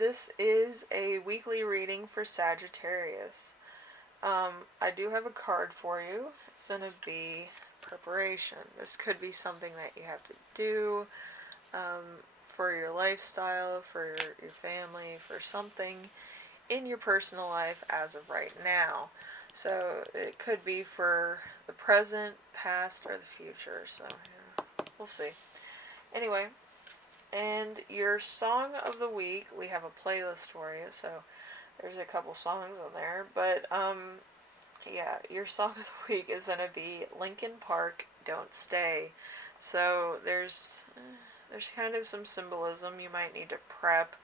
this is a weekly reading for Sagittarius. I do have a card for you. It's going to be preparation. This could be something that you have to do for your lifestyle, for your family, for something in your personal life as of right now. So it could be for the present, past, or the future. So yeah, we'll see. Anyway, and your song of the week, we have a playlist for you. So there's a couple songs on there, but yeah, your song of the week is gonna be Linkin Park, "Don't Stay." So there's kind of some symbolism. You might need to prep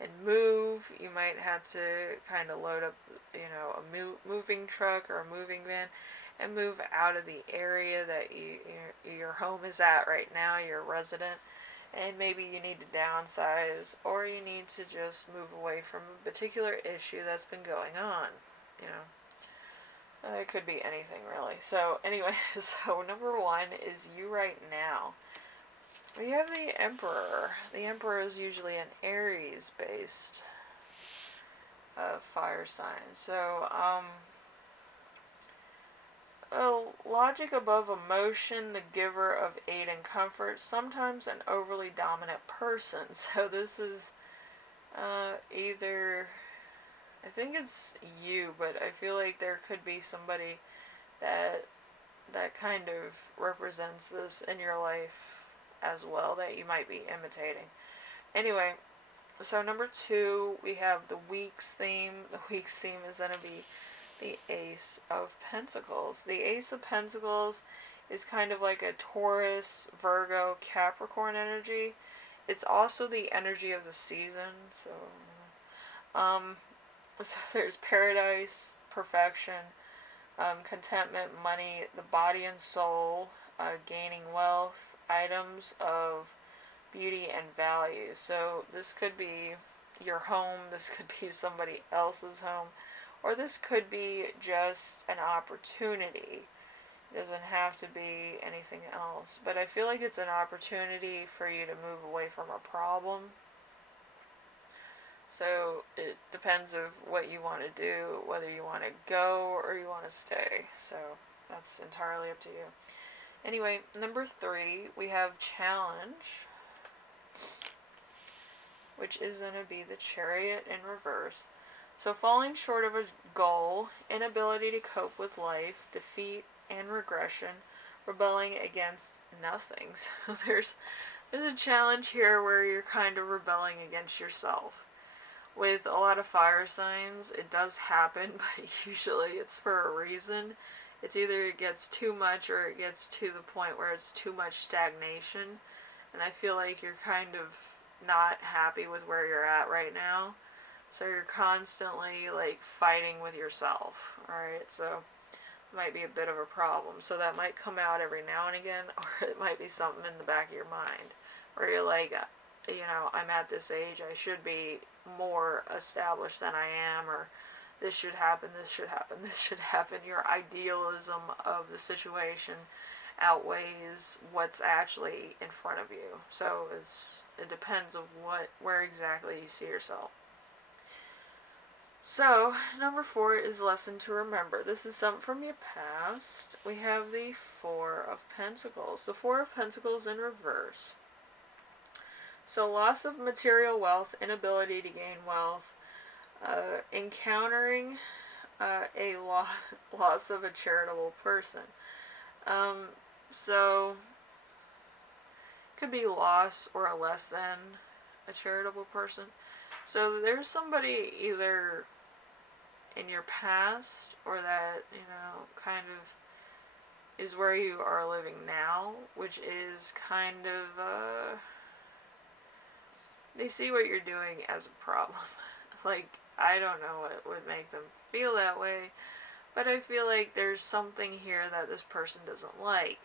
and move. You might have to kind of load up, a moving truck or a moving van, and move out of the area that your home is at right now. You're a resident, and maybe you need to downsize, or you need to just move away from a particular issue that's been going on. You know, it could be anything really. So anyway, so number one is you right now. We have the Emperor. The Emperor is usually an Aries based fire sign. So, logic above emotion, the giver of aid and comfort, sometimes an overly dominant person. So this is either, I think it's you, but I feel like there could be somebody that kind of represents this in your life as well that you might be imitating. Anyway, so number two, we have the week's theme. The week's theme is going to be the Ace of Pentacles. The Ace of Pentacles is kind of like a Taurus, Virgo, Capricorn energy. It's also the energy of the season. So there's paradise, perfection, contentment, money, the body and soul, gaining wealth, items of beauty and value. So this could be your home, this could be somebody else's home, or this could be just an opportunity. It doesn't have to be anything else, but I feel like it's an opportunity for you to move away from a problem. So it depends of what you want to do, whether you want to go or you want to stay. So that's entirely up to you. Anyway, number three, we have challenge, which is going to be the Chariot in reverse. So falling short of a goal, inability to cope with life, defeat and regression, rebelling against nothing. So there's a challenge here where you're kind of rebelling against yourself. With a lot of fire signs, it does happen, but usually it's for a reason. It's either it gets too much or it gets to the point where it's too much stagnation. And I feel like you're kind of not happy with where you're at right now. So you're constantly like fighting with yourself. Alright, so it might be a bit of a problem. So that might come out every now and again, or it might be something in the back of your mind where you're like, I'm at this age, I should be more established than I am, or this should happen, this should happen, this should happen. Your idealism of the situation outweighs what's actually in front of you. So it depends of where exactly you see yourself. So, number four is lesson to remember. This is something from your past. We have the Four of Pentacles. The Four of Pentacles in reverse. So loss of material wealth, inability to gain wealth, encountering a loss of a charitable person. So could be loss or a less than a charitable person. So there's somebody either in your past or that, kind of is where you are living now, which is kind of, they see what you're doing as a problem. Like, I don't know what would make them feel that way, but I feel like there's something here that this person doesn't like.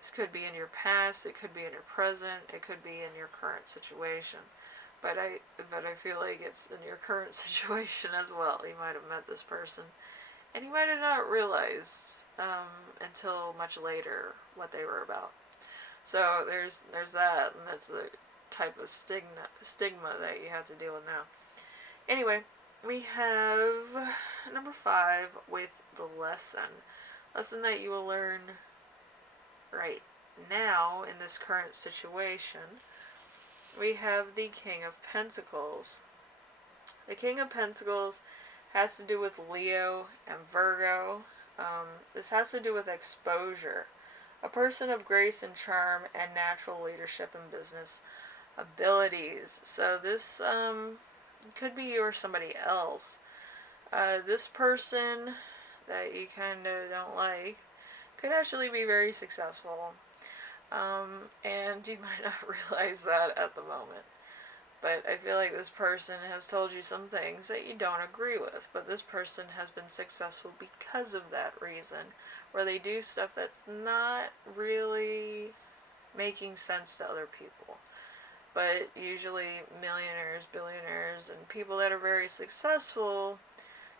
This could be in your past, it could be in your present, it could be in your current situation. But I feel like it's in your current situation as well. You might have met this person, and you might have not realized until much later what they were about. So there's that, and that's type of stigma that you have to deal with now. Anyway, we have number 5 with the lesson. Lesson that you will learn right now in this current situation. We have the King of Pentacles. The King of Pentacles has to do with Leo and Virgo. This has to do with exposure. A person of grace and charm and natural leadership and business abilities. So this could be you or somebody else. This person that you kind of don't like could actually be very successful. And you might not realize that at the moment. But I feel like this person has told you some things that you don't agree with. But this person has been successful because of that reason. Where they do stuff that's not really making sense to other people. But usually millionaires, billionaires, and people that are very successful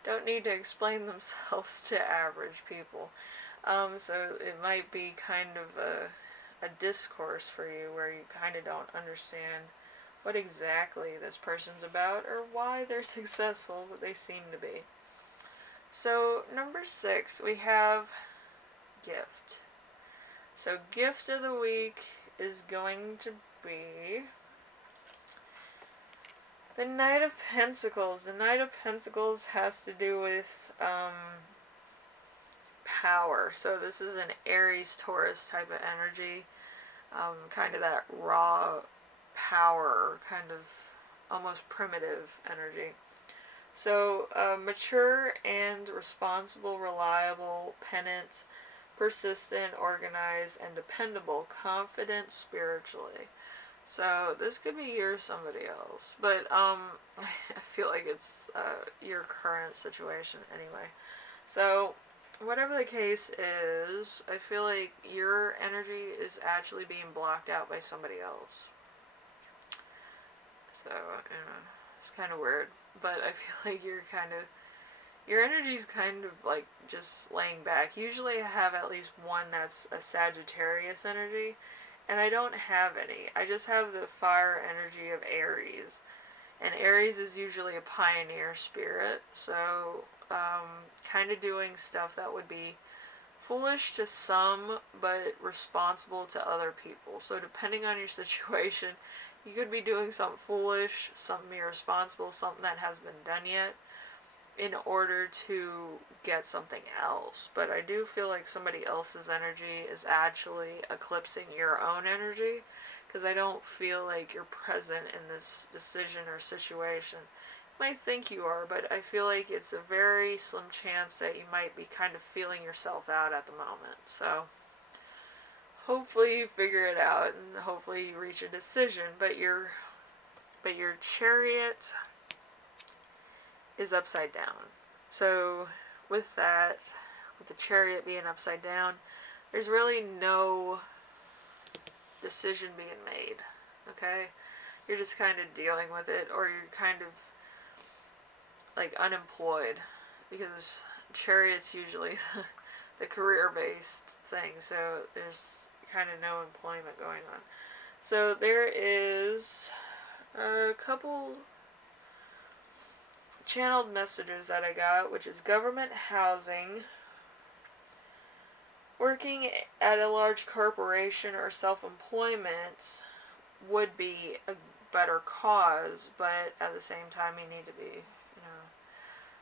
don't need to explain themselves to average people. So it might be kind of a discourse for you where you kind of don't understand what exactly this person's about or why they're successful, but they seem to be. So number 6, we have gift. So gift of the week is going to be the Knight of Pentacles. The Knight of Pentacles has to do with power. So this is an Aries, Taurus type of energy. Kind of that raw power, kind of almost primitive energy. So mature and responsible, reliable, penitent, persistent, organized, and dependable, confident spiritually. So this could be you or somebody else, but I feel like it's your current situation anyway. So whatever the case is, I feel like your energy is actually being blocked out by somebody else. So, it's kind of weird, but I feel like your energy's kind of like just laying back. Usually I have at least one that's a Sagittarius energy, and I don't have any. I just have the fire energy of Aries, and Aries is usually a pioneer spirit, so kind of doing stuff that would be foolish to some, but responsible to other people. So depending on your situation, you could be doing something foolish, something irresponsible, something that hasn't been done yet, in order to get something else. But I do feel like somebody else's energy is actually eclipsing your own energy, because I don't feel like you're present in this decision or situation. You might think you are, but I feel like it's a very slim chance that you might be kind of feeling yourself out at the moment. So hopefully you figure it out, and hopefully you reach a decision. But your chariot is upside down. So with that, with the chariot being upside down, there's really no decision being made. Okay? You're just kind of dealing with it, or you're kind of like unemployed, because chariot's usually the career-based thing, so there's kind of no employment going on. So there is a couple channeled messages that I got, which is government housing, working at a large corporation, or self-employment would be a better cause, but at the same time you need to be,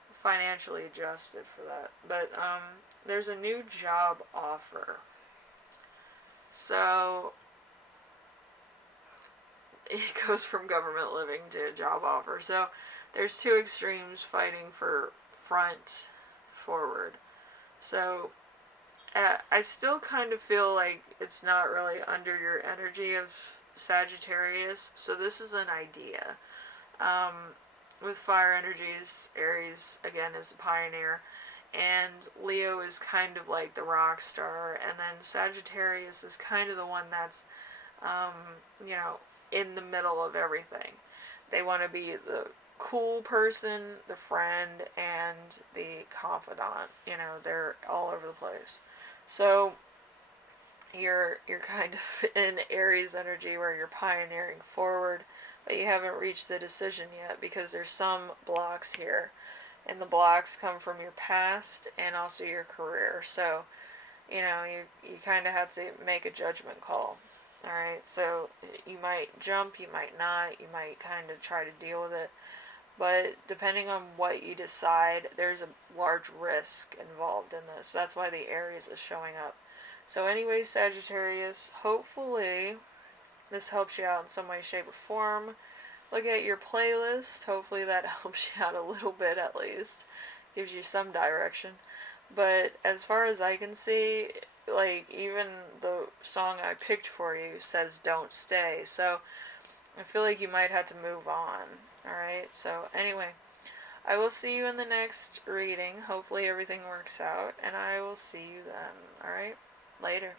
financially adjusted for that. But there's a new job offer. So it goes from government living to a job offer. So there's two extremes fighting for front forward. So I still kind of feel like it's not really under your energy of Sagittarius. So this is an idea. With fire energies, Aries again is a pioneer, and Leo is kind of like the rock star, and then Sagittarius is kind of the one that's in the middle of everything. They want to be the cool person, the friend, and the confidant. They're all over the place. So you're kind of in Aries energy where you're pioneering forward, but you haven't reached the decision yet because there's some blocks here. And the blocks come from your past and also your career. So, you kind of have to make a judgment call. Alright, so you might jump, you might not, you might kind of try to deal with it. But depending on what you decide, there's a large risk involved in this. That's why the Aries is showing up. So, anyway, Sagittarius, hopefully this helps you out in some way, shape, or form. Look at your playlist. Hopefully that helps you out a little bit at least. Gives you some direction. But as far as I can see, like, even the song I picked for you says don't stay. So I feel like you might have to move on. Alright? So, anyway, I will see you in the next reading. Hopefully everything works out. And I will see you then. Alright? Later.